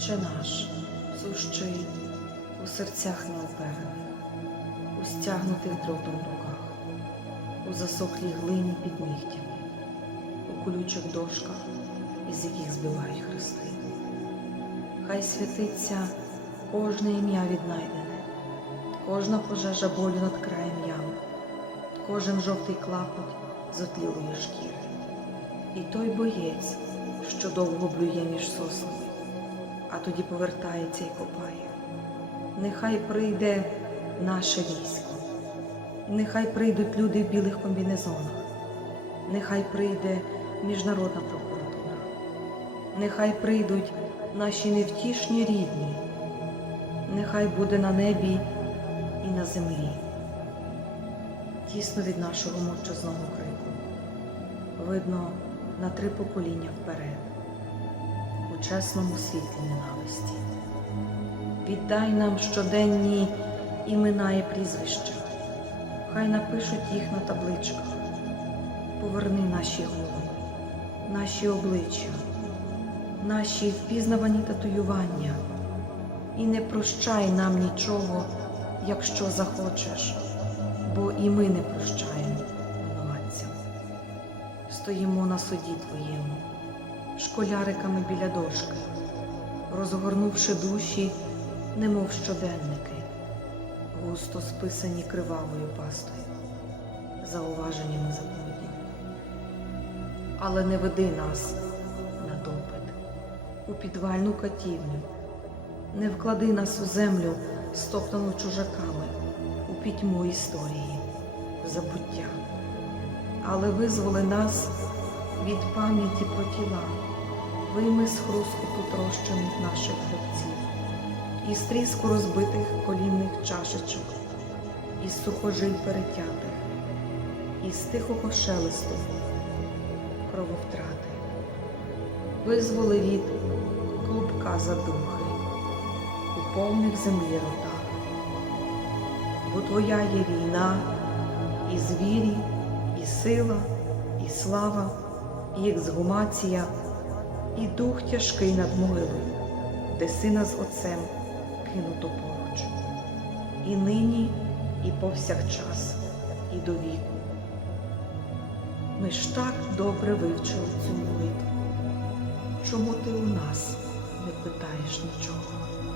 Отче наш, сущий у серцях неоперених, у стягнутих дротом руках, у засохлій глині під нігтями, у колючих дошках, із яких збивають хрести. Хай святиться кожне ім'я віднайдене, кожна пожежа болю над краєм ями, кожен жовтий клапоть з отлілої шкіри. І той боєць, що довго блює між соснами, а тоді повертається і копає. Нехай прийде наше військо, нехай прийдуть люди в білих комбінезонах, нехай прийде міжнародна прокуратура, нехай прийдуть наші невтішні рідні, нехай буде на небі і на землі, тісно від нашого мовчазного крику, видно на три покоління вперед, чесному світлі ненависті. Віддай нам щоденні імена і прізвища, хай напишуть їх на табличках. Поверни наші голови, наші обличчя, наші впізнавані татуювання і не прощай нам нічого, якщо захочеш, бо і ми не прощаємо винуватцям. Стоїмо на суді твоєму, школяриками біля дошки, розгорнувши душі, немов щоденники, густо списані кривавою пастою, зауваженнями заповідні. Але не веди нас на допит, у підвальну катівню, не вклади нас у землю, стоптану чужаками, у пітьму історії, в забуття але визволи нас від пам'яті про тіла, вийми з хрускоту трощених наших хлопців, із тріску розбитих колінних чашечок, із сухожиль перетятих, із тихого шелесту крововтрати, визволи від клубка задухи у повних землі ротах, бо твоя є війна і звірі і сила, і слава, і ексгумація, і дух тяжкий над могилою, де сина з отцем кинуто поруч. І нині, і повсякчас, і до віку. Ми ж так добре вивчили цю молитву. Чому ти у нас не питаєш нічого?